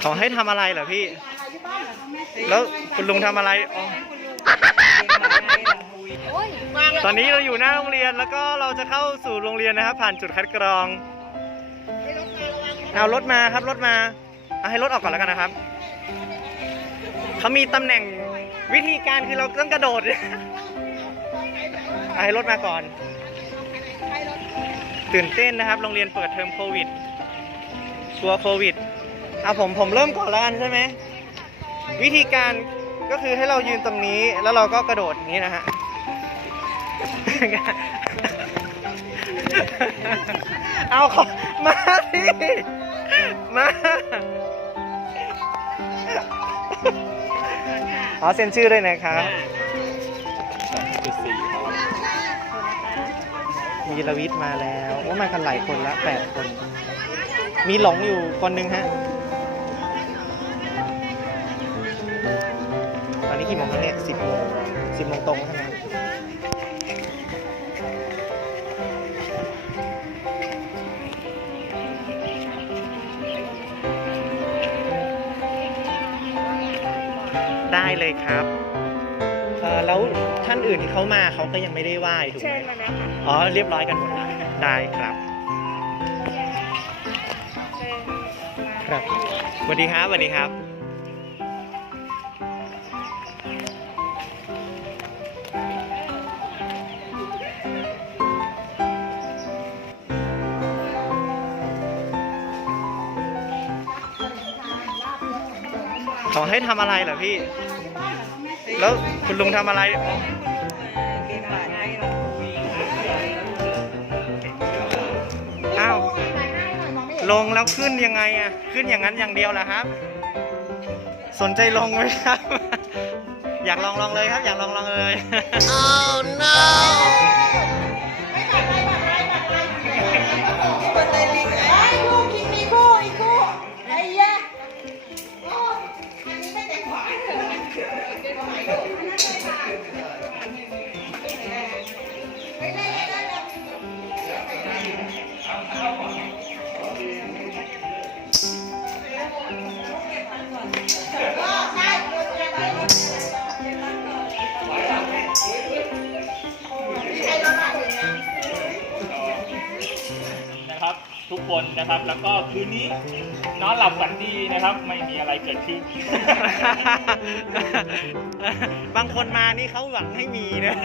เขาให้ทำอะไรเหรอพี่ แล้วคุณลุงทำอะไรอ๋อโอ้ยตอนนี้เราอยู่หน้าโรงเรียนแล้วก็เราจะเข้าสู่โรงเรียนนะครับ ผ่านจุดคัดกรอง เอารถมาครับรถมาเอาให้รถออกก่อนแล้วกันนะครับ เขามีตำแหน่งวิธีการคือเราต้องกระโดดเอาให้รถมาก่อน ตื่นเต้นนะครับ โรงเรียนเปิดเทอมโควิดกลัวโควิดเอาผมผมเริ่มก่อนแล้วกันใช่ไหมวิธีการก็คือให้เรายืนตรงนี้แล้วเราก็กระโดดอย่างนี้นะฮะเอาขอมาสิมาขอเซ็นชื่อด้วยนะครับมีรวิทย์มาแล้วโอ้มากันหลายคนละแปดคน มีหลงอยู่คนหนึ่งฮะ ตอนนี้กี่โมงแล้วเนี่ยสิบโมงสิบโมงตรงใช่ไหมได้เลยครับเอ่อแล้วท่านอื่นที่เขามาเขาก็ยังไม่ได้ไหว้ถูกไหเชิมญมาแล้วค่ะอ๋อเรียบร้อยกันหมดแล้วได้ครับ เชิญมาครับ สวัสดีครับสวัสดีครับ ขอให้ทำอะไรเหรอพี่ แล้วคุณลุงทำอะไร อ้าว ลงแล้วขึ้นยังไงอะ ขึ้นอย่างนั้นอย่างเดียวเหรอครับ สนใจลงไหมครับ อยากลองลองเลยครับ อยากลองลองเลยคู่ ทุกคนนะครับ แล้วก็คืนนี้นอนหลับฝันดีนะครับ ไม่มีอะไรเกิดขึ้น บางคนมานี่เขาหวังให้มีนะ